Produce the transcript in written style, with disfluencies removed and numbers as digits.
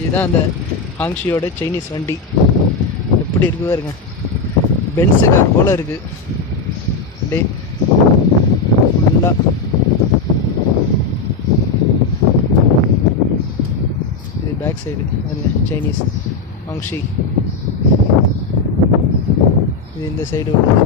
இதுதான் அந்த ஹாங்ஷியோட சைனீஸ் வண்டி. எப்படி இருக்கு பாருங்க, பென்ஸ் கார் போல் இருக்குது. அப்படியே ஃபுல்லாக இது பேக் சைடு பாருங்க, சைனீஸ் ஹாங்ஷி. இது இந்த சைடு உள்ளது.